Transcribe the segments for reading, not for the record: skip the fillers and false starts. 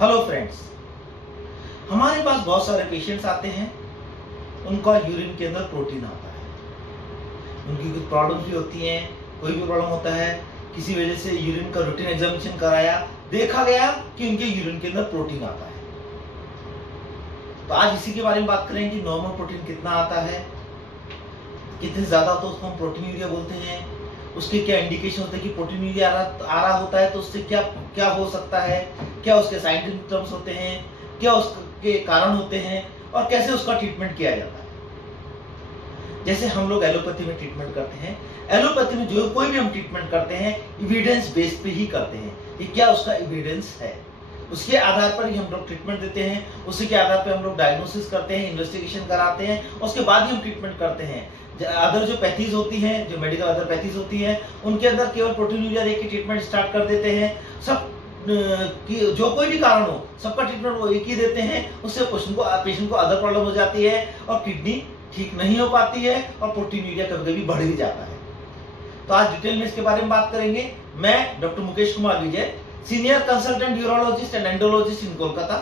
Hello friends, हमारे पास बहुत सारे पेशेंट्स आते हैं। उनका यूरिन के अंदर प्रोटीन आता है। उनकी कुछ प्रॉब्लम्स भी होती हैं, कोई भी प्रॉब्लम होता है, किसी वजह से यूरिन का रूटीन एग्जामिनेशन कराया, देखा गया कि उनके यूरिन के अंदर प्रोटीन आता है। तो आज इसी के बारे में बात करेंगे कि नॉर्मल प्रोटीन कितना आता है, कितने ज्यादा तो उसको हम प्रोटीन यूरिया बोलते हैं, उसके क्या इंडिकेशन होते हैं कि प्रोटीन यूरिया आ रहा होता है तो उससे क्या क्या हो सकता है, क्या उसके साइड सिम्टम्स होते हैं, क्या उसके कारण होते हैं और कैसे उसका ट्रीटमेंट किया जाता है। जैसे हम लोग एलोपैथी में ट्रीटमेंट करते हैं, एलोपैथी में जो कोई भी हम ट्रीटमेंट करते हैं एविडेंस बेस्ड पे ही करते हैं कि क्या उसका एविडेंस है, उसके आधार पर ही हम लोग ट्रीटमेंट देते हैं। उसी के आधार पर हम लोग डायग्नोसिस करते हैं, इन्वेस्टिगेशन कराते हैं, उसके बाद ही हम ट्रीटमेंट करते हैं। अदर जो पैथीज होती हैं, जो मेडिकल अदर पैथीज होती हैं, उनके अंदर केवल प्रोटीन यूरिया देके ट्रीटमेंट स्टार्ट कर देते हैं। सब कि जो कोई भी कारण हो, सबका ट्रीटमेंट वो एक ही देते हैं। उससे पेशेंट को अदर प्रॉब्लम हो जाती है और किडनी ठीक नहीं हो पाती है और प्रोटीन यूरिया कभी कभी बढ़ भी जाता है। तो आज डिटेल में इसके बारे में बात करेंगे। मैं doctor Mukesh Kumar Vijay, senior consultant urologist and endologist in Kolkata.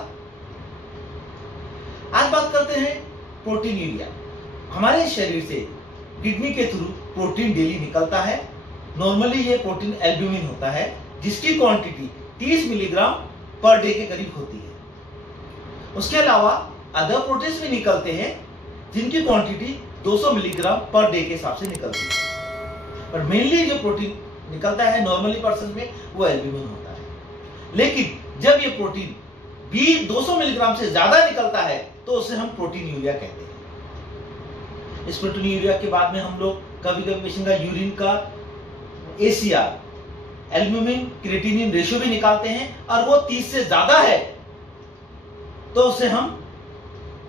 आज बात करते हैं प्रोटीन यूरिया। हमारे शरीर से किडनी के थ्रू प्रोटीन डेली निकलता है। नॉर्मली ये प्रोटीन एल्ब्यूमिन होता है, जिसकी क्वांटिटी 30 मिलीग्राम पर डे के करीब होती है। उसके अलावा अदर प्रोटीन्स भी निकलते हैं, जिनकी क्वांटिटी 200 मिलीग्राम पर डे के हिसाब से निकलती है। पर मेनली जो प्रोटीन निकलता है नॉर्मली पर्सन में, वो एल्ब्यूमिन होता है। लेकिन जब ये प्रोटीन भी 200 मिलीग्राम से ज्यादा निकलता है तो उसे हम प्रोटीन यूरिया कहते हैं। इस प्रोटीन यूरिया के बाद में हम लोग कभी कभी पेशेंट का यूरिन का ACR, एल्ब्यूमिन क्रिएटिनिन रेशियो भी निकालते हैं और वो 30 से ज्यादा है तो उसे हम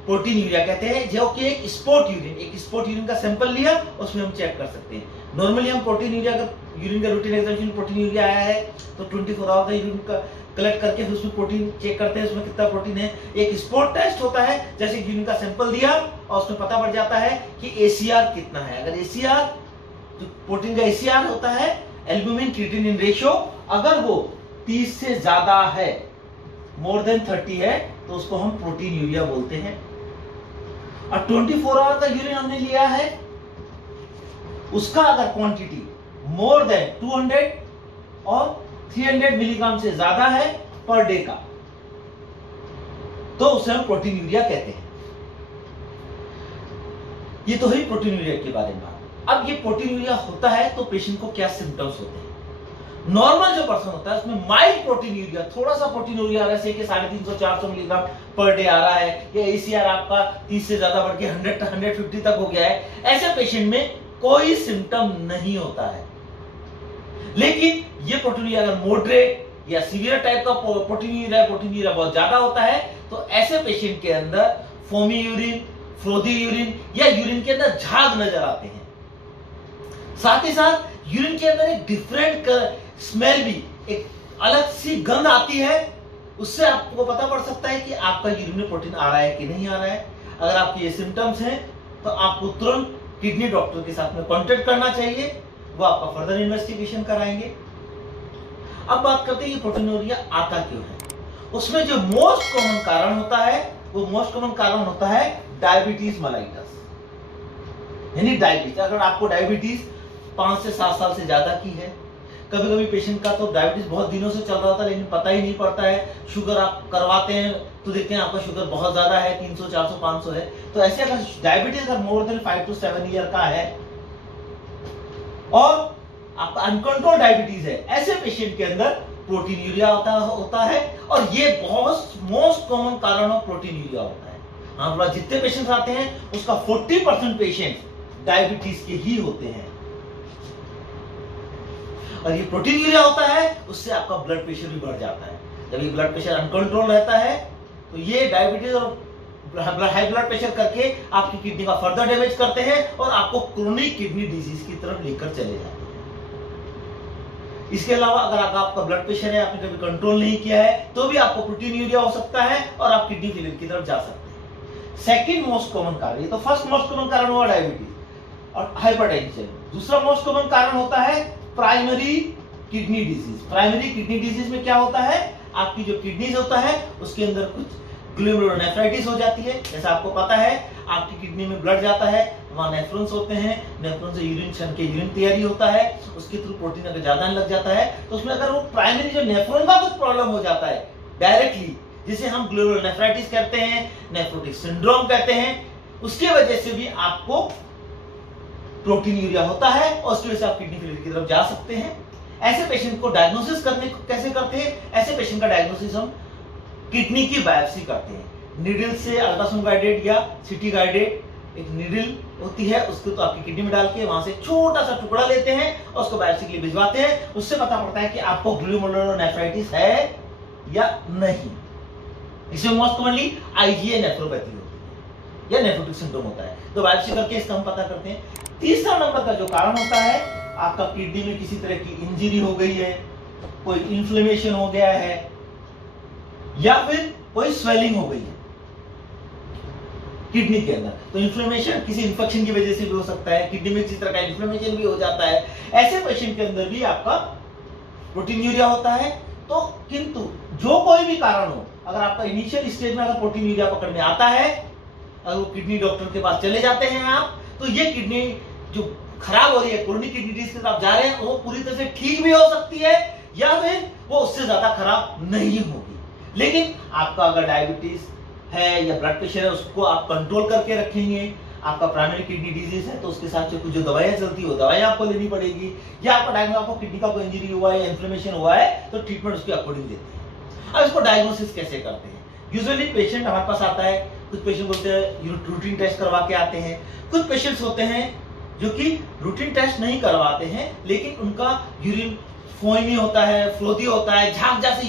प्रोटीन यूरिया कहते हैं। जो कि एक स्पॉट यूरिन का सैंपल लिया, उसमें हम चेक कर सकते हैं। नॉर्मली हम प्रोटीन यूरिया का यूरिन का रूटीन एग्जामिनेशन प्रोटीन यूरिया आया है तो 24 आवर का यूरिन का कलेक्ट करके उसमें प्रोटीन चेक करते हैं, उसमें कितना प्रोटीन है। एक स्पॉट टेस्ट होता है, जैसे यूरिन का सैंपल दिया और उसमें पता पड़ जाता है कि ACR कितना है। अगर ACR, जो प्रोटीन का ACR होता है, एल्ब्यूमिन क्रिएटिनिन रेशियो, अगर वो 30 से ज्यादा है, मोर देन 30 है, तो उसको हम प्रोटीन यूरिया बोलते हैं। और 24 आवर का यूरिन हमने लिया है, उसका अगर क्वांटिटी मोर देन 200 और 300 मिलीग्राम से ज्यादा है पर डे का, तो उसे हम प्रोटीन यूरिया कहते हैं। ये तो है प्रोटीन यूरिया के बारे में। अब ये प्रोटीन यूरिया होता है तो पेशेंट को क्या सिम्टम्स होते हैं। नॉर्मल जो पर्सन होता है उसमें माइल्ड प्रोटीन यूरिया, थोड़ा सा प्रोटीन यूरिया आ रहा है, 350-400 मिलीग्राम पर डे आ रहा है, या ACR आपका 30 से ज्यादा बढ़ के 100-150 तक हो गया है, ऐसे पेशेंट में कोई सिम्टम नहीं होता है। लेकिन ये प्रोटीन यूरिया अगर मॉडरेट या सीवियर टाइप का प्रोटीन यूरिया बहुत ज्यादा होता है, तो ऐसे पेशेंट के अंदर फोमी यूरिन, फ्रोदी यूरिन या यूरिन के अंदर झाग नजर आते हैं। साथ ही साथ यूरिन के अंदर एक डिफरेंट स्मेल भी, एक अलग सी गंध आती है। उससे आपको पता पड़ सकता है कि आपका यूरिन में प्रोटीन आ रहा है कि नहीं आ रहा है। अगर आपके ये सिम्टम्स हैं तो आपको तुरंत किडनी डॉक्टर के साथ में कांटेक्ट करना चाहिए, वो आपका फर्दर इन्वेस्टिगेशन कराएंगे। अब बात करते हैं ये प्रोटीन यूरिया आता क्यों है। उसमें जो मोस्ट कॉमन कारण होता है, वो मोस्ट कॉमन कारण होता है डायबिटीज मेलाइटस, यानी डायबिटीज। अगर आपको डायबिटीज 5 से 7 साल से ज्यादा की है, कभी कभी पेशेंट का तो डायबिटीज बहुत दिनों से चल रहा था लेकिन पता ही नहीं पड़ता है, शुगर आप करवाते हैं तो देखते हैं आपका शुगर बहुत ज्यादा है, 300, 400, 500 है। तो ऐसे अगर डायबिटीज अगर मोर देन 5 to 7 ईयर का है और आपका अनकंट्रोल डायबिटीज है, ऐसे पेशेंट के अंदर प्रोटीन यूरिया होता है और ये बहुत मोस्ट कॉमन कारण ऑफ प्रोटीन यूरिया होता है। हाँ, जितने पेशेंट्स आते हैं उसका 40% पेशेंट डायबिटीज के ही होते हैं। और ये प्रोटीन यूरिया होता है, उससे आपका ब्लड प्रेशर भी बढ़ जाता है। जब ये ब्लड प्रेशर अनकंट्रोल रहता है तो ये डायबिटीज और हाई ब्लड प्रेशर करके आपकी किडनी का फर्दर डैमेज करते हैं और आपको क्रोनिक किडनी डिजीज की तरफ लेकर चले जाते हैं। इसके अलावा अगर आपका ब्लड प्रेशर है, आपने कभी कंट्रोल नहीं किया है, तो भी आपको प्रोटीन यूरिया हो सकता है और आप किडनी फेलियर की तरफ जा सकते हैं। सेकंड मोस्ट कॉमन कारण, ये तो फर्स्ट मोस्ट कॉमन कारण हुआ डायबिटीज और हाइपरटेंशन। दूसरा मोस्ट कॉमन कारण होता है primary kidney disease. Primary kidney disease में क्या होता है, आपकी जो किडनीज होता है उसके अंदर कुछ ग्लोमेरुलोनेफ्राइटिस हो जाती है। जैसा आपको पता है आपकी किडनी में ब्लड जाता है, वहां नेफ्रॉन्स होते हैं, नेफ्रॉन से यूरिन छन के यूरिन तैयारी होता है, उसके थ्रू प्रोटीन अगर ज्यादा लग जाता है तो उसमें अगर वो प्राइमरी जो नेफ्रॉन का कुछ प्रॉब्लम हो जाता है डायरेक्टली, जिसे हम ग्लोमेरुलोनेफ्राइटिस कहते हैं, नेफ्रोटिक सिंड्रोम कहते हैं, उसकी वजह से भी आपको प्रोटीन यूरिया होता है और उसकी वजह से आप किडनी फेलियर की तरफ जा सकते हैं। ऐसे पेशेंट को डायग्नोसिस करने को कैसे करते हैं? ऐसे पेशेंट का डायग्नोसिस हम किडनी की बायोप्सी करते हैं, निडल से, अल्ट्रासाउंड गाइडेड या सीटी गाइडेड एक निडल होती है, उसको तो आपकी किडनी में डाल के वहां से छोटा सा टुकड़ा लेते हैं और उसको बायोप्सी के लिए भिजवाते हैं। उससे पता पड़ता है कि आपको ग्लोमेरुलोनेफ्राइटिस है या नहीं। इसमें मोस्ट कॉमनली आईजीए नेफ्रोपैथी होती है या नेफ्रोटिक सिंड्रोम होता है, तो बायोप्सी करके इसका हम पता करते हैं। तीसरा नंबर का जो कारण होता है, आपका किडनी में किसी तरह की इंजरी हो गई है, कोई इन्फ्लेमेशन हो गया है या फिर कोई स्वेलिंग हो गई है किडनी के अंदर, तो इन्फ्लेमेशन किसी इंफेक्शन की वजह से भी हो सकता है, किडनी में किसी तरह का इन्फ्लेमेशन भी हो जाता है। ऐसे पेशेंट के अंदर भी आपका प्रोटीन यूरिया होता है। तो किंतु जो कोई भी कारण हो, अगर आपका इनिशियल स्टेज में अगर प्रोटीन यूरिया पकड़ में आता है, अगर वो किडनी डॉक्टर के पास चले जाते हैं आप, तो ये किडनी जो खराब हो रही है, क्रोनिक किडनी डिजीज की तरफ जा रहे हैं, वो पूरी तरह से ठीक भी हो सकती है या फिर वो उससे ज्यादा खराब नहीं होगी। लेकिन आपका अगर डायबिटीज है या ब्लड प्रेशर है, उसको आप कंट्रोल करके रखेंगे। आपका प्राइमरी किडनी डिजीज है तो उसके साथ कुछ जो दवाइयां चलती है वो दवाइयां आपको लेनी पड़ेगी, या आपका डायग्नोसिस, आपको किडनी का कोई इंजरी हुआ है या इन्फ्लेमेशन हुआ है तो ट्रीटमेंट उसके अकॉर्डिंग देते हैं। अब इसको डायग्नोसिस कैसे करते हैं? यूजुअली पेशेंट हमारे पास आता है, कुछ पेशेंट बोलते हैं रूटीन टेस्ट करवा के आते हैं, कुछ पेशेंट्स होते हैं जो कि रूटीन टेस्ट नहीं करवाते हैं लेकिन उनका यूरिन फोइमी होता है, फ्लोदी होता है, झाग जैसे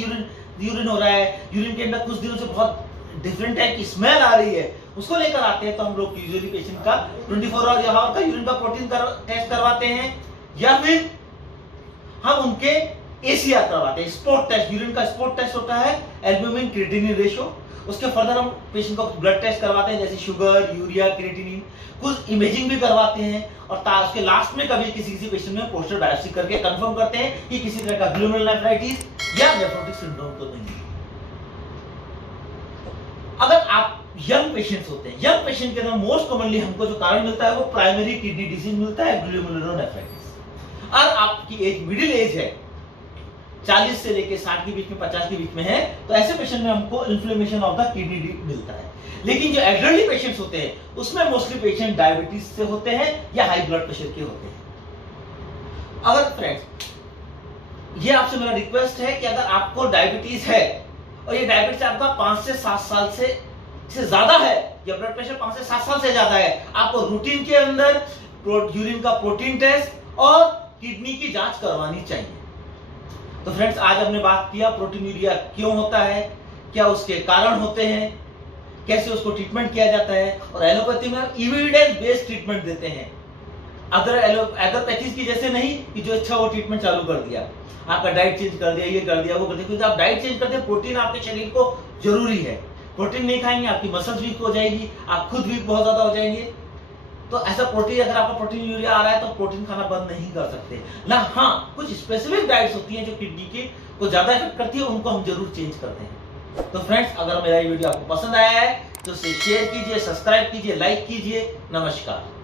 यूरिन हो रहा है, यूरिन के अंदर कुछ दिनों से बहुत डिफरेंट टाइप की स्मेल आ रही है, उसको लेकर आते हैं। तो हम लोग यूजुअली पेशेंट का 24 आवर का यूरिन का प्रोटीन टेस्ट करवाते हैं, या फिर हम उनके एसीआर करवाते हैं, स्पॉट टेस्ट, यूरिन का स्पॉट टेस्ट होता है, एल्ब्यूमिन क्रिएटिनिन रेशियो। उसके फर्दर हम पेशेंट को ब्लड टेस्ट करवाते हैं, जैसे शुगर, यूरिया, क्रिएटिनिन, कुछ इमेजिंग भी करवाते हैं, और उसके लास्ट में कभी किसी पेशेंट में पोस्टर बायोप्सी करके कंफर्म करते हैं कि किसी तरह का ग्लोमेरुलोनेफ्राइटिस या नेफ्रोटिक सिंड्रोम तो नहीं है। अगर आप यंग पेशेंट्स होते हैं, यंग पेशेंट के अंदर मोस्ट कॉमनली हमको जो कारण मिलता है वो प्राइमरी किडनी डिजीज मिलता है, ग्लोमेरुलोनेफ्राइटिस। और आपकी एज मिडिल एज है, 40 से लेके 60 के बीच में, 50 के बीच में है, तो ऐसे पेशेंट में हमको इन्फ्लेमेशन ऑफ द किडनी मिलता है। लेकिन जो एल्डरली पेशेंट्स होते हैं उसमें मोस्टली पेशेंट डायबिटीज से होते हैं या हाई ब्लड प्रेशर के होते हैं। अगर फ्रेंड्स, ये आपसे मेरा रिक्वेस्ट है कि अगर आपको डायबिटीज है और ये डायबिटीज आपका 5 से 7 साल से ज्यादा है, या ब्लड प्रेशर 5 से 7 साल से ज्यादा है, आपको रूटीन के अंदर यूरिन का प्रोटीन टेस्ट और किडनी की जांच करवानी चाहिए। तो फ्रेंड्स, आज हमने बात किया प्रोटीन यूरिया क्यों होता है, क्या उसके कारण होते हैं, कैसे उसको ट्रीटमेंट किया जाता है, और एलोपैथी में एविडेंस बेस्ड ट्रीटमेंट देते हैं। अगर एलोपैथी की जैसे नहीं कि जो अच्छा वो ट्रीटमेंट चालू कर दिया, आपका डाइट चेंज कर दिया, ये कर दिया, वो कर दिया, क्योंकि आप डाइट चेंज करते हैं, प्रोटीन आपके शरीर को जरूरी है। प्रोटीन नहीं खाएंगे आपकी मसल्स वीक हो जाएगी, आप खुद वीक बहुत ज्यादा हो जाएंगे। तो ऐसा प्रोटीन, अगर आपका प्रोटीन यूरिया आ रहा है तो प्रोटीन खाना बंद नहीं कर सकते ना। हाँ, कुछ स्पेसिफिक डाइट्स होती हैं जो किडनी की को ज्यादा इफेक्ट करती है, उनको हम जरूर चेंज करते हैं। तो फ्रेंड्स, अगर मेरा ये वीडियो आपको पसंद आया है तो इसे शेयर कीजिए, सब्सक्राइब कीजिए, लाइक कीजिए। नमस्कार।